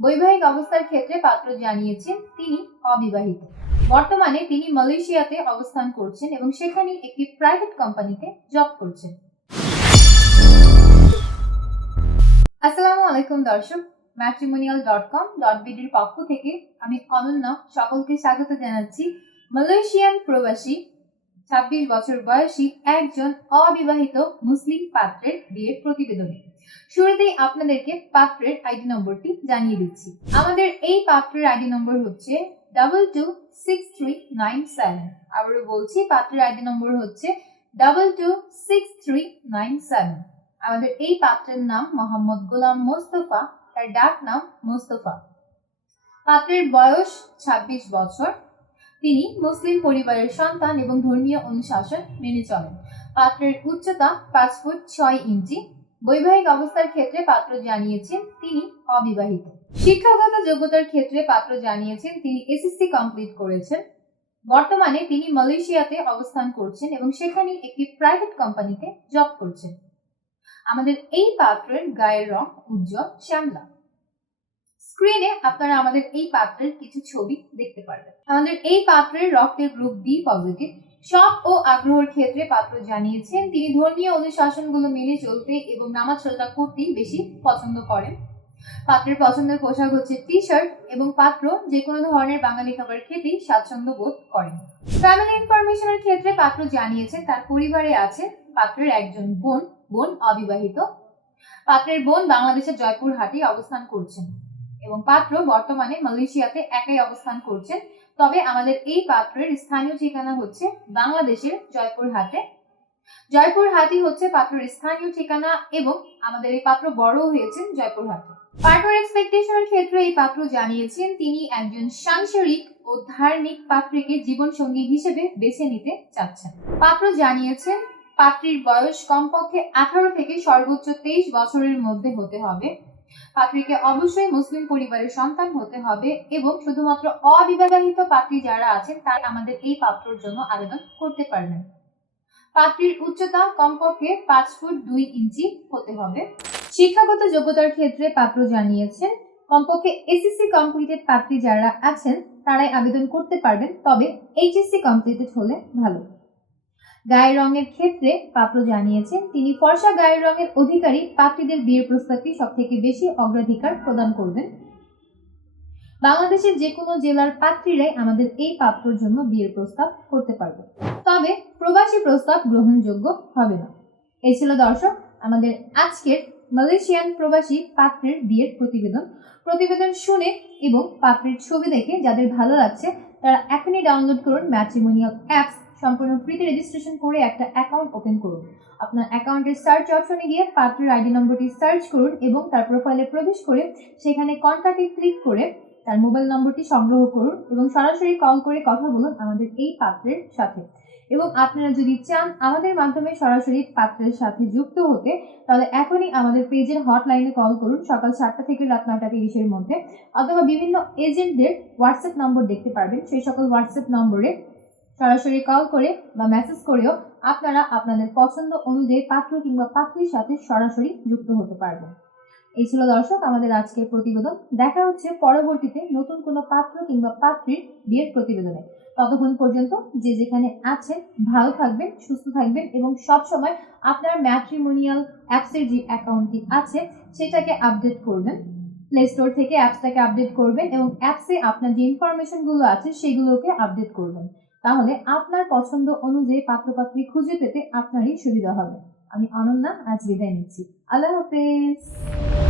বৈবাহিক অবস্থার ক্ষেত্রে পাত্র জানিয়েছেন তিনি অবিবাহিত। বর্তমানে তিনি মালয়েশিয়াতে অবস্থান করছেন এবং সেখানে একটি প্রাইভেট কোম্পানিতে জব করছেন। আসসালামু আলাইকুম দর্শক ম্যাট্রিমোনিয়াল ডট কম ডট বিডির পক্ষ থেকে আমি অনন্য সকলকে স্বাগত জানাচ্ছি। মালয়েশিয়ান প্রবাসী ছাব্বিশ বছর বয়সী একজন অবিবাহিত মুসলিম পাত্রের বিয়ের প্রতিবেদনে। শুরুতেই আপনাদেরকে পাত্রের আইডি নম্বরটি জানিয়ে দিচ্ছি। আমাদের এই পাত্রের আইডি নম্বর হচ্ছে double two six three nine seven আবারও বলছি, পাত্রের আইডি নম্বর হচ্ছে double two six three nine seven আমাদের এই পাত্রের নাম মোহাম্মদ গোলাম মোস্তফা, তার ডাক নাম মোস্তফা। পাত্রের বয়স ২৬ বছর। তিনি মুসলিম পরিবারের সন্তান এবং ধর্মীয় অনুশাসন মেনে চলেন। পাত্রের উচ্চতা পাঁচ ফুট ছয় ইঞ্চি। বৈবাহিক অবস্থার ক্ষেত্রে পাত্র জানিয়েছেন তিনি অবিবাহিত। শিক্ষাগত যোগ্যতার ক্ষেত্রে পাত্র জানিয়েছেন তিনি এসএসসি কমপ্লিট করেছেন। বর্তমানে তিনি মালয়েশিয়াতে অবস্থান করছেন এবং সেখানে একটি প্রাইভেট কোম্পানিতে জব করছেন। আমাদের এই পাত্রের গায়ের রং উজ্জ্বল, শ্যামলা। স্ক্রিনে আপনারা আমাদের এই পাত্রের কিছু ছবি দেখতে পারবেন। আমাদের এই পাত্রের রক্তের গ্রুপ বি পজিটিভ শখ ও আগ্রহের ক্ষেত্রে পাত্র জানিয়েছেন, তিনি ধর্মীয় অনুশাসনগুলো মেনে চলতে এবং নামাজ রোজা করতেই বেশি পছন্দ করেন। পাত্রের পছন্দের পোশাক হচ্ছে টি শার্ট এবং পাত্র যে কোনো ধরনের বাঙালি খাবার খেতেই স্বাচ্ছন্দ্য বোধ করেন। ফ্যামিলি ইনফরমেশনের ক্ষেত্রে পাত্র জানিয়েছেন, তার পরিবারে আছে পাত্রের একজন বোন বোন অবিবাহিত। পাত্রের বোন বাংলাদেশের জয়পুরহাটে অবস্থান করছেন। এবং পাত্র বর্তমানে মালয়েশিয়াতে একাই অবস্থান করছেন। তবে আমাদের এই পাত্রের স্থানীয় ঠিকানা হচ্ছে বাংলাদেশের জয়পুরহাটে। জয়পুরহাটই হচ্ছে পাত্রের স্থানীয় ঠিকানা এবং আমাদের এই পাত্র বড় হয়েছেন জয়পুরহাটে। পার্টনার এক্সপেকটেশনের ক্ষেত্রে এই পাত্র জানিয়েছেন, তিনি একজন সাংসারিক ও ধার্মিক পাত্রীকে জীবনসঙ্গী হিসেবে বেছে নিতে চাচ্ছেন। পাত্র জানিয়েছেন, পাত্রীর বয়স কমপক্ষে আঠারো থেকে সর্বোচ্চ তেইশ বছরের মধ্যে হতে হবে। পাত্রীকে অবশ্যই মুসলিম পরিবারের সন্তান হতে হবে এবং শুধুমাত্র অবিবাহিত পাত্রী যারা আছেন, তারা আমাদের এই পাত্রর জন্য আবেদন করতে পারবেন। পাত্রীর উচ্চতা কমপক্ষে পাঁচ ফুট দুই ইঞ্চি হতে হবে। শিক্ষাগত যোগ্যতার ক্ষেত্রে পাত্র জানিয়েছেন, কমপক্ষে এসএসসি কমপ্লিটেড পাত্রী যারা আছেন, তারাই আবেদন করতে পারবেন, তবে এইচএসসি কমপ্লিটেড হলে ভালো। গায়ের রঙের ক্ষেত্রে পাত্র জানিয়েছেন, তিনি ফর্সা গায়ের রঙের অধিকারী, পাত্রীদের বিয়ের প্রস্তাবটি সব থেকে বেশি অগ্রাধিকার প্রদান করবেন। বাংলাদেশের যে কোনো জেলার পাত্রীরাই আমাদের এই পাত্রর জন্য বিয়ের প্রস্তাব করতে পারবে। তবে প্রবাসী প্রস্তাব গ্রহণযোগ্য হবে না। এই ছিল দর্শক, আমাদের আজকের মালয়েশিয়ান প্রবাসী পাত্রের বিয়ের প্রতিবেদন। প্রতিবেদন শুনে এবং পাত্রের ছবি দেখে যাদের ভালো লাগছে, তারা এখনই ডাউনলোড করুন ম্যাট্রিমোনিয়াল অ্যাপস। সম্পূর্ণ ফ্রিতে রেজিস্ট্রেশন করে একটা অ্যাকাউন্ট ওপেন করুন। আপনার অ্যাকাউন্টের সার্চ অপশনে গিয়ে পাত্রের আইডি নম্বরটি সার্চ করুন এবং তার প্রোফাইলে প্রবেশ করে সেখানে কন্ট্যাক্টে ক্লিক করে তার মোবাইল নম্বরটি সংগ্রহ করুন এবং সরাসরি কল করে কথা বলুন আমাদের এই পাত্রের সাথে। এবং আপনারা যদি চান আমাদের মাধ্যমে সরাসরি পাত্রের সাথে যুক্ত হতে, তাহলে এখনই আমাদের পেজের হটলাইনে কল করুন সকাল সাতটা থেকে রাত নয়টা তিরিশের মধ্যে। অথবা বিভিন্ন এজেন্টদের হোয়াটসঅ্যাপ নম্বর দেখতে পারবেন। সেই সকল হোয়াটসঅ্যাপ নম্বরে সরাসরি কল করে বা মেসেজ করেও আপনারা আপনাদের পছন্দ অনুযায়ী পাত্র কিংবা পাত্রীর সাথে সরাসরি যুক্ত হতে পারবেন। এই ছিল দর্শক, আমাদের আজকের প্রতিবেদন। দেখা হচ্ছে পরবর্তীতে নতুন কোনো পাত্র কিংবা পাত্রীর বিয়ের প্রতিবেদনে। ততক্ষণ পর্যন্ত যে যেখানে আছেন, ভালো থাকবেন, সুস্থ থাকবেন এবং সব সময় আপনার ম্যাট্রিমোনিয়াল অ্যাপসের যে অ্যাকাউন্টটি আছে, সেটাকে আপডেট করবেন। প্লে স্টোর থেকে অ্যাপসটাকে আপডেট করবেন এবং অ্যাপসে আপনার যে ইনফরমেশনগুলো আছে, সেগুলোকে আপডেট করবেন। তাহলে আপনার পছন্দ অনুযায়ী পাত্র পাত্রপাত্রী খুঁজে পেতে আপনারই সুবিধা হবে। আমি অনন্যা, আজ বিদায় নিচ্ছি। আল্লাহ হাফেজ।